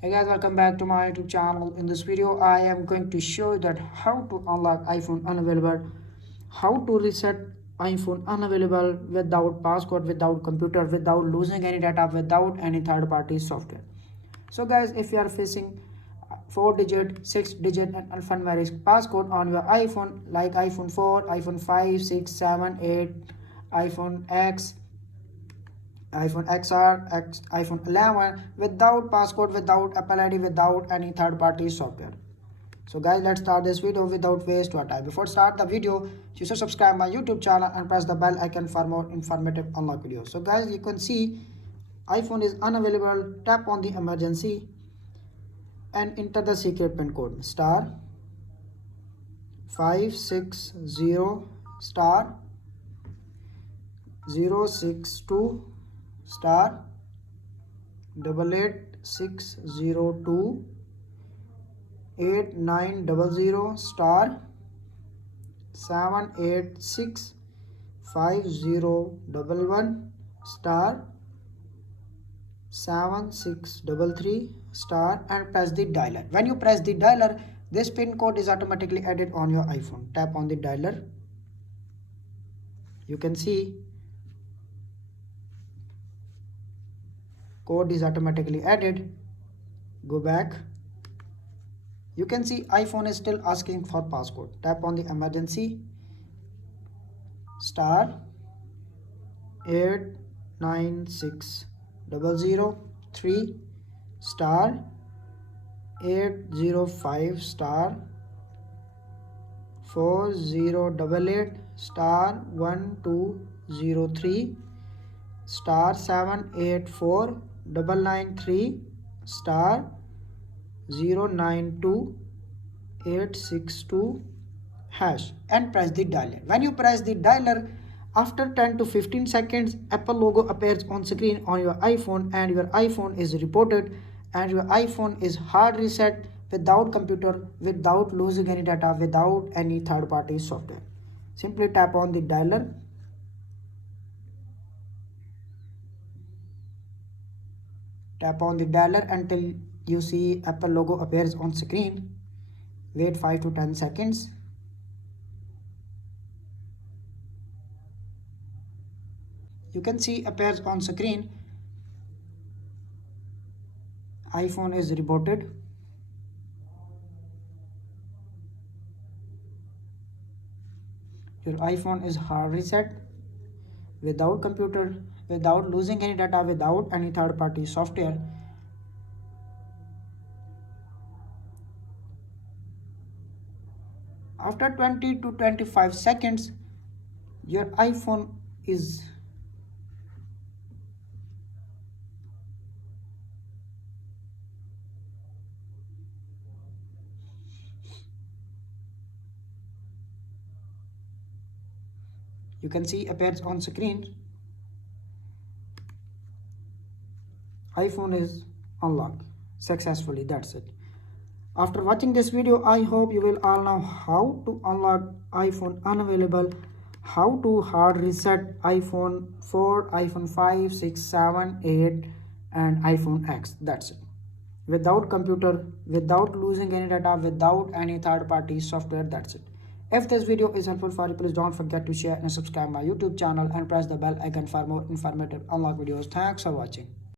Hey guys, welcome back to my YouTube channel. In this video, I am going to show you that how to unlock iPhone unavailable, how to reset iPhone unavailable without passcode, without computer, without losing any data, without any third-party software. So guys, if you are facing 4-digit, 6-digit and alphanumeric passcode on your iPhone like iPhone 4, iPhone 5, 6, 7, 8, iPhone X, iPhone XR, iPhone 11 without passcode, without Apple ID, without any third-party software. So guys, let's start this video without waste your time. Before start the video, you should subscribe my YouTube channel and press the bell icon for more informative unlock videos. So guys, you can see iPhone is unavailable. Tap on the emergency and enter the secret pin code star 560 star 062 star 88602 8900 star 7865011 star 7633 star and press the dialer. When you press the dialer, this pin code is automatically added on your iPhone. Tap on the dialer. You can see code is automatically added. Go back. You can see iPhone is still asking for passcode. Tap on the emergency star 896003 star 805 star 4088 star 1203 star 784993 star 092862 hash and press the dialer. When you press the dialer, after 10 to 15 seconds, Apple logo appears on screen on your iPhone and your iPhone is reported and your iPhone is hard reset without computer, without losing any data, without any third-party software. Simply tap on the dialer. Tap on the dialer until you see Apple logo appears on screen. Wait 5 to 10 seconds. You can see appears on screen. iPhone is rebooted. Your iPhone is hard reset without computer, without losing any data, without any third-party software. After 20 to 25 seconds, your iPhone is you can see appears on screen. iPhone is unlocked successfully. That's it. After watching this video, I hope you will all know how to unlock iPhone unavailable, how to hard reset iPhone 4, iPhone 5, 6, 7, 8 and iPhone X. That's it. Without computer, without losing any data, without any third-party software. That's it. If this video is helpful for you, please don't forget to share and subscribe my YouTube channel and press the bell icon for more informative unlock videos. Thanks for watching.